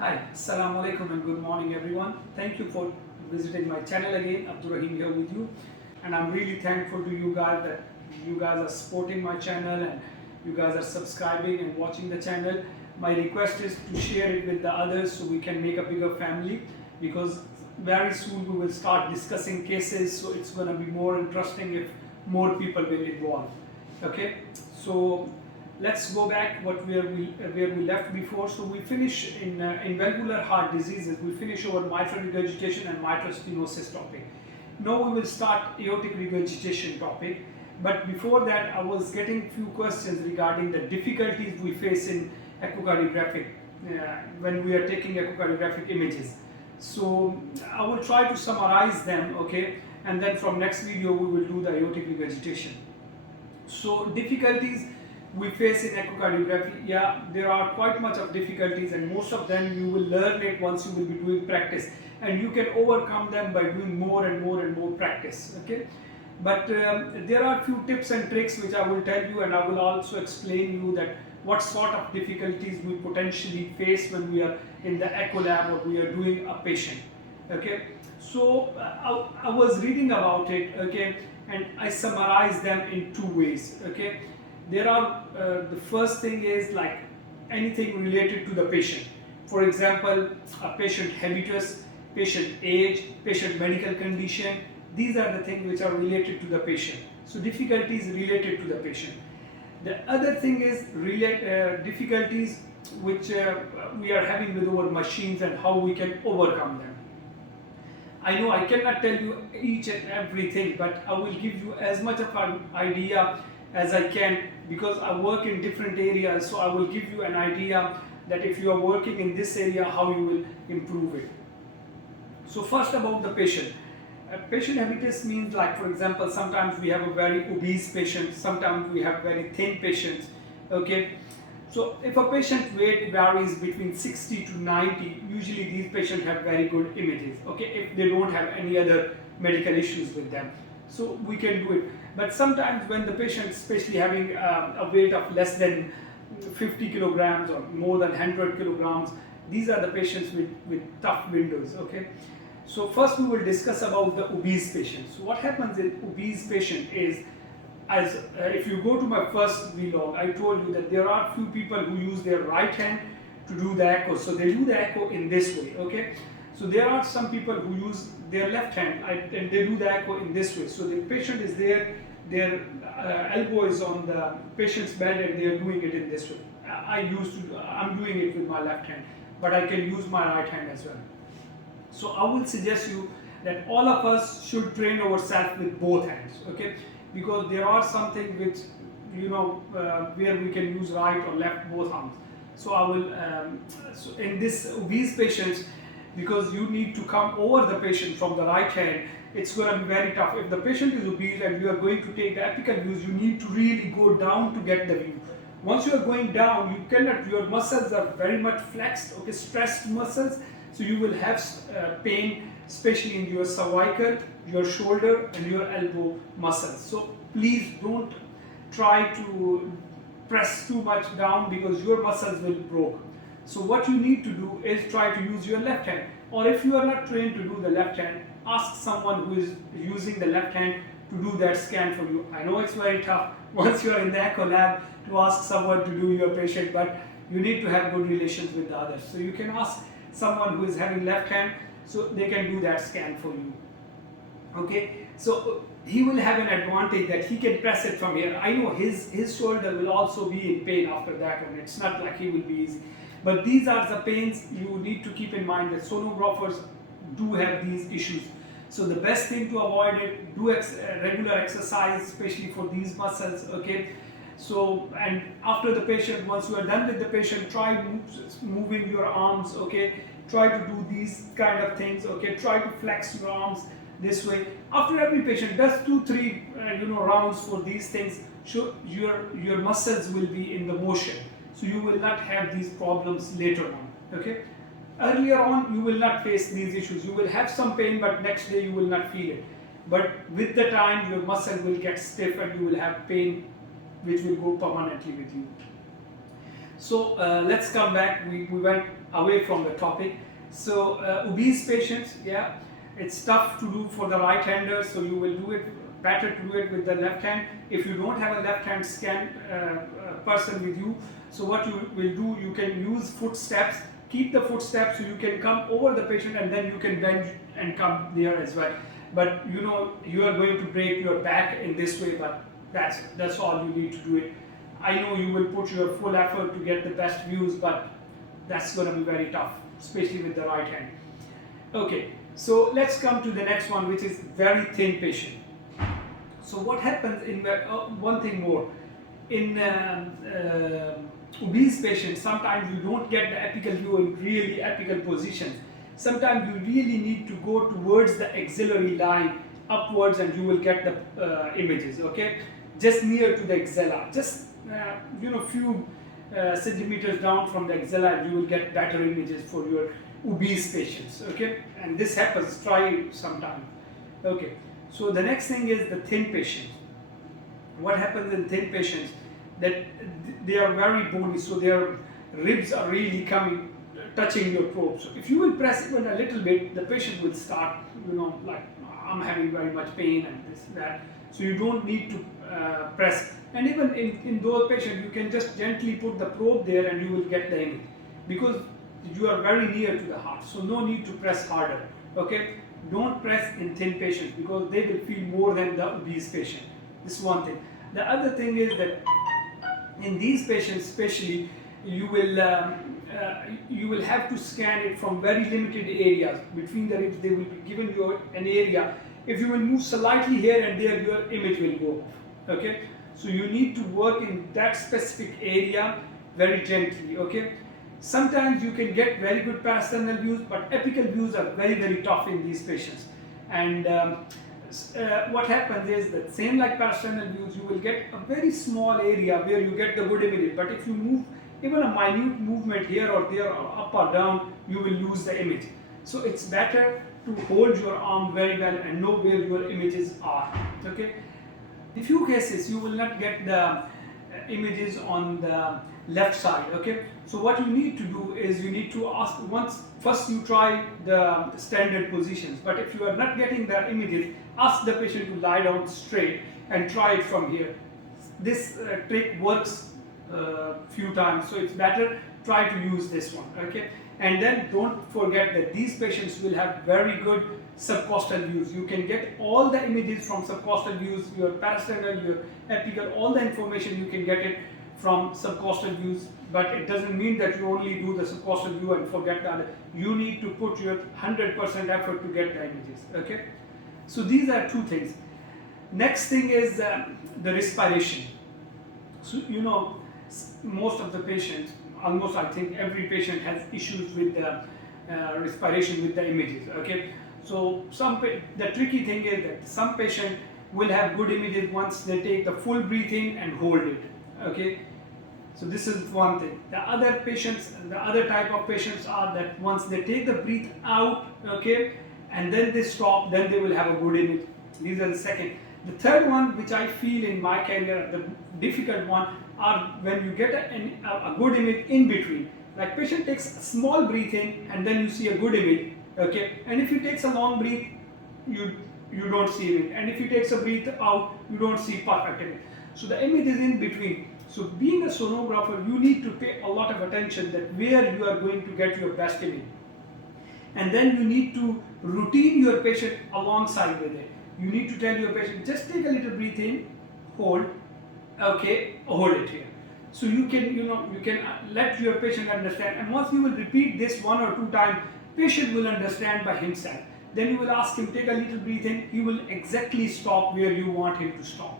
Hi, Assalamu alaikum and good morning everyone. Thank you for visiting my channel again. Abdurrahim here with you, and I'm really thankful to you guys that you guys are supporting my channel and you guys are subscribing and watching the channel. My request is to share it with the others so we can make a bigger family, because very soon we will start discussing cases, so it's going to be more interesting if more people will involve. Okay, so let's go back where we left before. So we finish in valvular heart diseases. We finish over mitral regurgitation and mitral stenosis topic. Now we will start aortic regurgitation topic. But before that, I was getting few questions regarding the difficulties we face in echocardiographic when we are taking echocardiographic images. So I will try to summarize them, okay, and then from next video we will do the aortic regurgitation. So difficulties we face in echocardiography, yeah, there are quite much of difficulties, and most of them you will learn it once you will be doing practice, and you can overcome them by doing more and more and more practice, okay. But there are few tips and tricks which I will tell you, and I will also explain you that what sort of difficulties we potentially face when we are in the echo lab or we are doing a patient, okay. So I was reading about it, okay, and I summarize them in two ways, okay. There are the first thing is like anything related to the patient. For example, a patient habitus, patient age, patient medical condition. These are the things which are related to the patient. So difficulties related to the patient. The other thing is difficulties which we are having with our machines and how we can overcome them. I know I cannot tell you each and everything, but I will give you as much of an idea as I can, because I work in different areas, so I will give you an idea that if you are working in this area, how you will improve it. So first about the patient. Patient habitus means, like for example, sometimes we have a very obese patient, sometimes we have very thin patients, okay. So if a patient weight varies between 60 to 90, usually these patients have very good images, okay, if they don't have any other medical issues with them. So we can do it. But sometimes when the patient, especially having a weight of less than 50 kilograms or more than 100 kilograms, these are the patients with tough windows, okay. So first we will discuss about the obese patient. So what happens in obese patient is, as if you go to my first vlog, I told you that there are few people who use their right hand to do the echo. So they do the echo in this way, okay. So there are some people who use their left hand and they do the echo in this way. So the patient is there, their elbow is on the patient's bed and they are doing it in this way. I'm doing it with my left hand, but I can use my right hand as well. So I will suggest you that all of us should train ourselves with both hands, okay? Because there are something which, where we can use right or left, both arms. So I will, so in this obese patients, because you need to come over the patient from the right hand, it's going to be very tough. If the patient is obese and you are going to take the apical views, you need to really go down to get the view. Once you are going down, you cannot, your muscles are very much flexed, okay, stressed muscles, so you will have pain, especially in your cervical, your shoulder and your elbow muscles. So please don't try to press too much down, because your muscles will broke. So what you need to do is try to use your left hand, or if you are not trained to do the left hand, ask someone who is using the left hand to do that scan for you. I know it's very tough once you are in the echo lab to ask someone to do your patient, but you need to have good relations with the others. So you can ask someone who is having left hand, so they can do that scan for you, okay. So he will have an advantage that he can press it from here. I know his shoulder will also be in pain after that, and it's not like he will be easy. But these are the pains you need to keep in mind, that sonographers do have these issues. So the best thing to avoid it, do regular exercise, especially for these muscles, okay. So, and after the patient, once you are done with the patient, try moving your arms, okay. Try to do these kind of things, okay. Try to flex your arms this way. After every patient, just 2-3 rounds for these things. So your muscles will be in the motion. So you will not have these problems later on, okay. Earlier on, you will not face these issues. You will have some pain, but next day you will not feel it. But with the time, your muscle will get stiff and you will have pain which will go permanently with you. So let's come back. We went away from the topic. So obese patients, yeah, it's tough to do for the right hander, so you will do it better to do it with the left hand. If you don't have a left hand scan person with you, so what you will do, you can use footsteps, keep the footsteps so you can come over the patient and then you can bend and come there as well. But you know you are going to break your back in this way, but that's all you need to do it. I know you will put your full effort to get the best views, but that's going to be very tough, especially with the right hand. Okay, so let's come to the next one, which is very thin patient. So what happens in one thing more, in obese patients, sometimes you don't get the apical view in really apical positions. Sometimes you really need to go towards the axillary line upwards and you will get the images, okay? Just near to the axilla, just few centimeters down from the axilla and you will get better images for your obese patients, okay? And this happens, try it sometime, okay? So the next thing is the thin patients. What happens in thin patients, that they are very bony, so their ribs are really touching your probe. So if you will press even a little bit, the patient will start, like I'm having very much pain and this, that. So you don't need to press. And even in those patients, you can just gently put the probe there and you will get the image, because you are very near to the heart. So no need to press harder, okay? Don't press in thin patients because they will feel more than the obese patient. This is one thing. The other thing is that in these patients especially, you will have to scan it from very limited areas between the ribs. They will be given you an area. If you will move slightly here and there, your image will go off, okay? So you need to work in that specific area very gently, okay? Sometimes you can get very good parasternal views, but apical views are very, very tough in these patients. And what happens is that same like parasternal views, you will get a very small area where you get the good images. But if you move even a minute movement here or there or up or down, you will lose the image. So it's better to hold your arm very well and know where your images are, okay? In few cases, you will not get the images on the left side, okay? So what you need to do is you need to ask first you try the standard positions, but if you are not getting the images, ask the patient to lie down straight and try it from here. This trick works few times, so it's better try to use this one, okay? And then don't forget that these patients will have very good subcostal views. You can get all the images from subcostal views, your parasternal, your apical, all the information you can get it from subcostal views, but it doesn't mean that you only do the subcostal view and forget the other. You need to put your 100% effort to get the images, okay? So these are two things. Next thing is the respiration. So most of the patients, almost I think every patient has issues with the respiration with the images, okay? So the tricky thing is that some patient will have good images once they take the full breath in and hold it, okay? So this is one thing. The other type of patients are that once they take the breath out, okay, and then they stop, then they will have a good image. These are the second. The third one, which I feel in my career, the difficult one, are when you get a good image in between. Like patient takes a small breath in and then you see a good image, okay? And if he takes a long breath, you don't see it. And if he takes a breath out, you don't see perfect image. So the image is in between. So being a sonographer, you need to pay a lot of attention that where you are going to get your best image. And then you need to routine your patient alongside with it. You need to tell your patient, just take a little breath in, hold, okay, hold it here. So you can let your patient understand, and once you will repeat this 1 or 2 times, patient will understand by himself. Then you will ask him, take a little breath in, he will exactly stop where you want him to stop.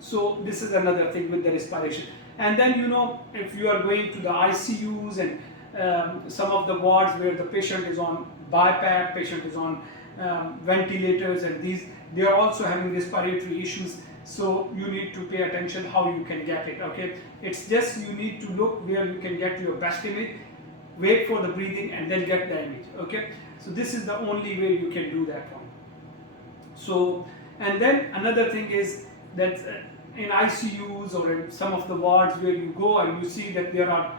So this is another thing with the respiration. And then if you are going to the ICUs and some of the wards where the patient is on BiPAP, patient is on ventilators, and they are also having respiratory issues. So you need to pay attention how you can get it, okay? It's just you need to look where you can get your best image, wait for the breathing and then get the image, okay? So this is the only way you can do that one. So, and then another thing is that in ICUs or in some of the wards where you go and you see that there are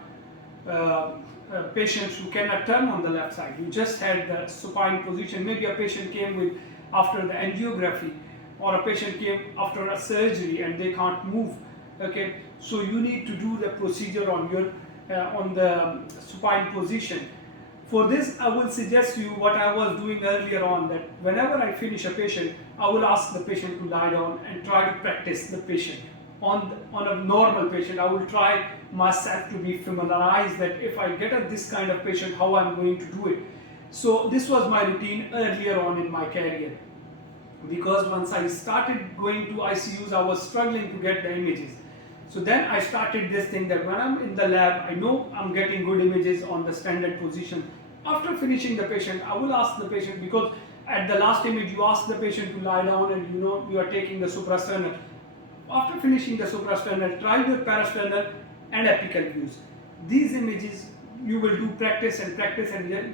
patients who cannot turn on the left side. You just had the supine position. Maybe a patient came with after the angiography, or a patient came after a surgery and they can't move. Okay, so you need to do the procedure on your on the supine position. For this, I will suggest you what I was doing earlier on, that whenever I finish a patient, I will ask the patient to lie down and try to practice the patient. On a normal patient, I will try myself to be familiarized that if I get this kind of patient, how I'm going to do it. So this was my routine earlier on in my career. Because once I started going to ICUs, I was struggling to get the images. So then I started this thing that when I'm in the lab, I know I'm getting good images on the standard position. After finishing the patient, I will ask the patient, because at the last image you ask the patient to lie down and you are taking the suprasternal. After finishing the suprasternal, try your parasternal and apical views. These images you will do practice and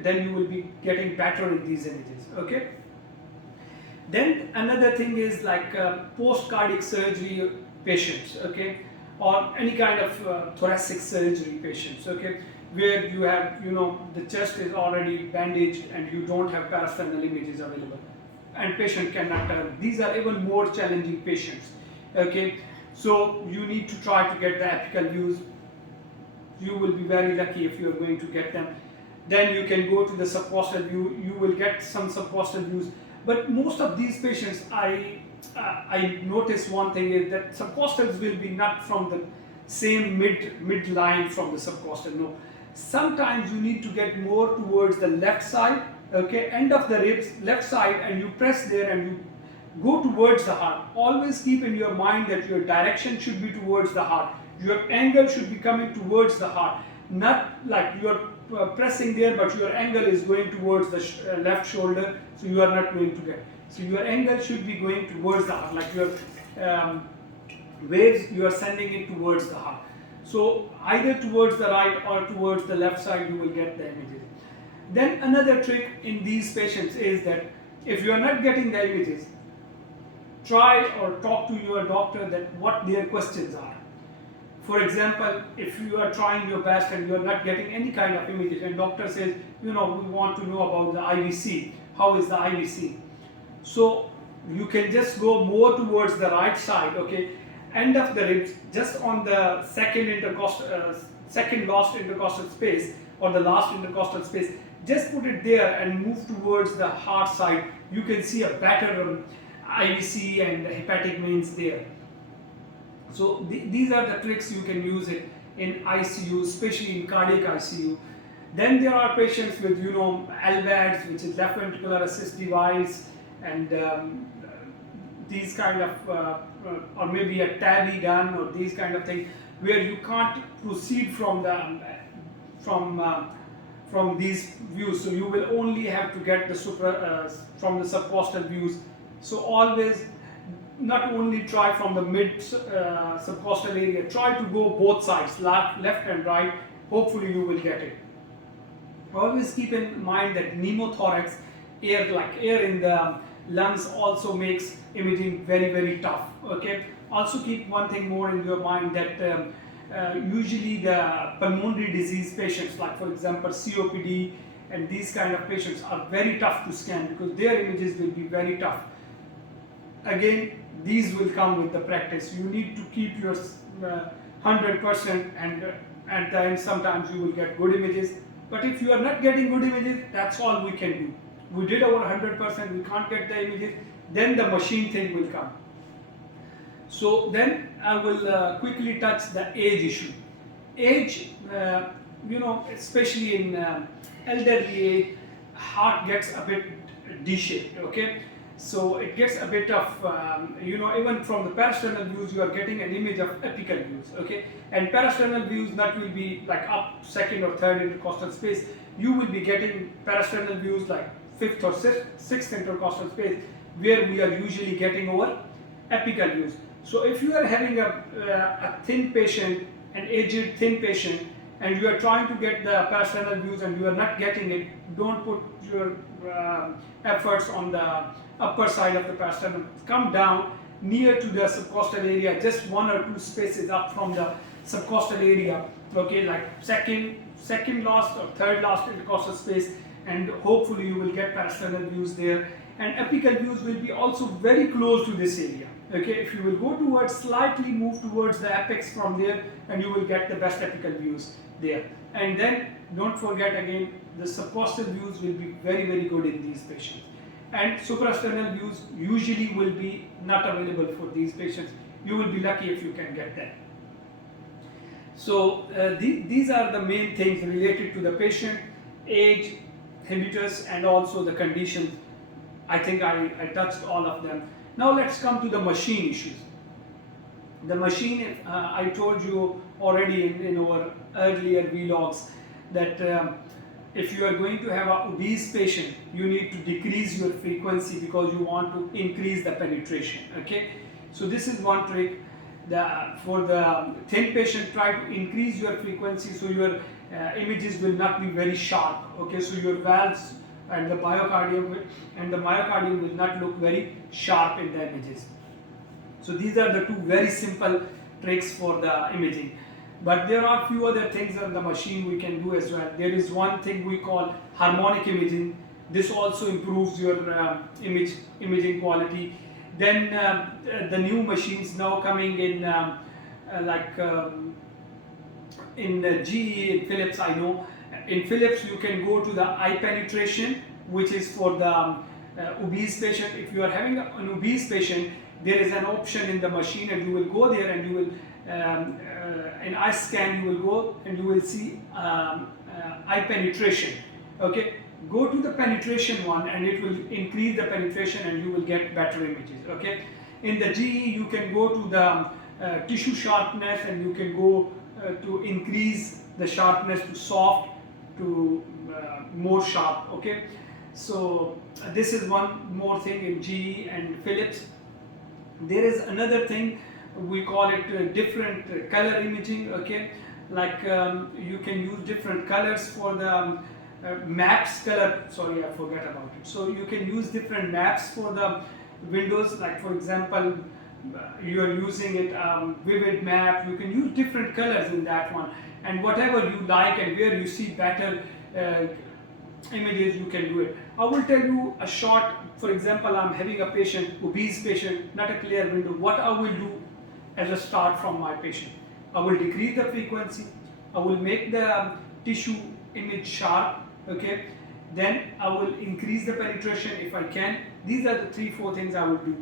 then you will be getting better in these images. Okay. Then another thing is like post-cardiac surgery patients, okay, or any kind of thoracic surgery patients, okay, where you have, the chest is already bandaged and you don't have parasternal images available and patient cannot turn. These are even more challenging patients, okay. So you need to try to get the apical views. You will be very lucky if you are going to get them. Then you can go to the subcostal view. You will get some subcostal views. But most of these patients, I notice one thing is that subcostals will be not from the same mid line from the subcostal. No, sometimes you need to get more towards the left side, okay, end of the ribs, left side, and you press there and you go towards the heart. Always keep in your mind that your direction should be towards the heart. Your angle should be coming towards the heart, not like you are pressing there, but your angle is going towards the left shoulder, so you are not going to get. So your angle should be going towards the heart, like your waves, you are sending it towards the heart. So either towards the right or towards the left side, you will get the images. Then another trick in these patients is that if you are not getting the images, try or talk to your doctor that what their questions are. For example, if you are trying your best and you are not getting any kind of images and doctor says, we want to know about the IVC, how is the IVC? So you can just go more towards the right side, okay, end of the ribs, just on the second last intercostal space or the last intercostal space, just put it there and move towards the heart side. You can see a better IVC and hepatic veins there. So these are the tricks you can use it in ICU, especially in cardiac ICU. Then there are patients with LVADs, which is left ventricular assist device, and these kind of or maybe a TAVI done or these kind of things, where you can't proceed from these views. So you will only have to get the from the subcostal views. So always not only try from the mid subcostal area, try to go both sides, left and right. Hopefully you will get it. Always keep in mind that pneumothorax, air in the lungs, also makes imaging very, very tough. Okay. Also keep one thing more in your mind, that usually the pulmonary disease patients, like for example COPD and these kind of patients, are very tough to scan because their images will be very tough. Again, these will come with the practice. You need to keep your 100%, and at the end sometimes you will get good images. But if you are not getting good images, that's all we can do. We did our 100%, we can't get the images, then the machine thing will come. So then I will quickly touch the age issue. Age, especially in elderly age, heart gets a bit D-shaped, okay? So it gets a bit of, even from the parasternal views, you are getting an image of apical views, okay? And parasternal views, that will be like up second or third intercostal space. You will be getting parasternal views like fifth or sixth intercostal space, where we are usually getting our apical views. So if you are having a thin patient, an aged thin patient, and you are trying to get the parasternal views and you are not getting it, don't put your efforts on the upper side of the parasternal. Come down near to the subcostal area, just one or two spaces up from the subcostal area, okay, like second, second last or third last intercostal space, and hopefully you will get parasternal views there. And apical views will be also very close to this area. Okay, if you will go towards, slightly move towards the apex from there, and you will get the best apical views there. And then don't forget again, the subcostal views will be very, very good in these patients. And suprasternal views usually will be not available for these patients. You will be lucky if you can get that. So these are the main things related to the patient, age, habitus, and also the conditions. I think I touched all of them. Now let's come to the machine issues. The machine, I told you already in our earlier vlogs that if you are going to have an obese patient, you need to decrease your frequency because you want to increase the penetration. Okay, so this is one trick. For the thin patient, try to increase your frequency so your images will not be very sharp. Okay, so your valves and the myocardium will not look very sharp in the images. So these are the two very simple tricks for the imaging. But there are few other things on the machine we can do as well. There is one thing we call harmonic imaging. This also improves your imaging quality. Then the new machines now coming in in GE, in Philips, I know. In Philips, you can go to the eye penetration, which is for the obese patient. If you are having an obese patient, there is an option in the machine, and you will go there and you will, in eye scan, you will go and you will see eye penetration. Okay, go to the penetration one, and it will increase the penetration, and you will get better images. Okay, in the GE, you can go to the tissue sharpness, and you can go to increase the sharpness to soft to more sharp. Okay, so this is one more thing in GE and Philips. There is another thing, we call it different color imaging. Okay, like you can use different colors for the maps color. Sorry, I forgot about it. So you can use different maps for the windows. Like for example, you are using it vivid map. You can use different colors in that one, and whatever you like and where you see better images, you can do it. I will tell you a short. For example, I'm having a patient, obese patient, not a clear window. What I will do as a start from my patient, I will decrease the frequency. I will make the tissue image sharp. Okay, then I will increase the penetration if I can. These are the 3-4 things I will do.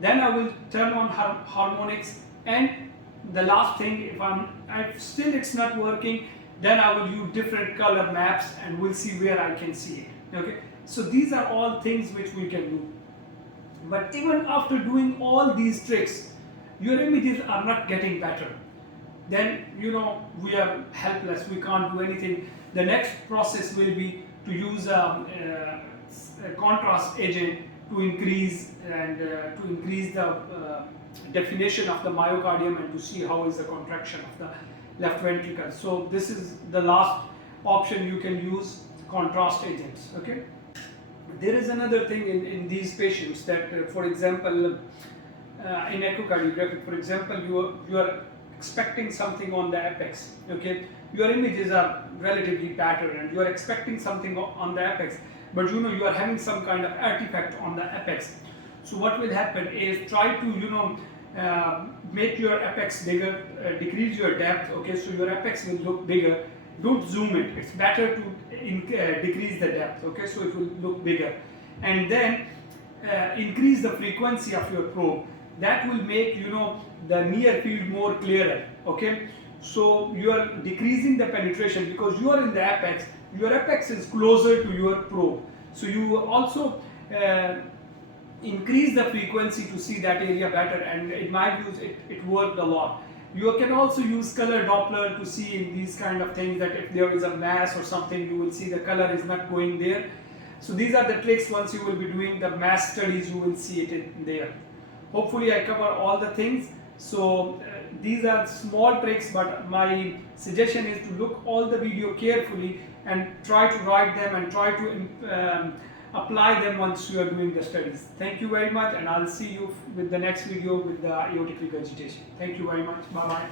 Then I will turn on harmonics, and the last thing, if still it's not working, then I will use different color maps, and we'll see where I can see it. Okay, so these are all things which we can do. But even after doing all these tricks, your images are not getting better. Then we are helpless. We can't do anything. The next process will be to use a contrast agent to increase the definition of the myocardium and to see how is the contraction of the left ventricle. So this is the last option you can use, contrast agents. Okay. There is another thing in these patients that, for example, in echocardiography, for example, you are expecting something on the apex. Okay, your images are relatively better, and you are expecting something on the apex, but you are having some kind of artifact on the apex. So what will happen is try to make your apex bigger, decrease your depth. Okay, so your apex will look bigger. Don't zoom it. It's better to decrease the depth. Okay, so it will look bigger, and then increase the frequency of your probe. That will make the near field more clearer. Okay, so you are decreasing the penetration because you are in the apex. Your apex is closer to your probe, so you also increase the frequency to see that area better, and in my views it worked a lot. You can also use color Doppler to see in these kind of things that if there is a mass or something, you will see the color is not going there. So these are the tricks. Once you will be doing the mass studies, you will see it in there. Hopefully I cover all the things. So these are small tricks, but my suggestion is to look all the video carefully and try to write them and try to apply them once you are doing the studies. Thank you very much, and I'll see you with the next video with the aortic regurgitation. Thank you very much. Bye bye.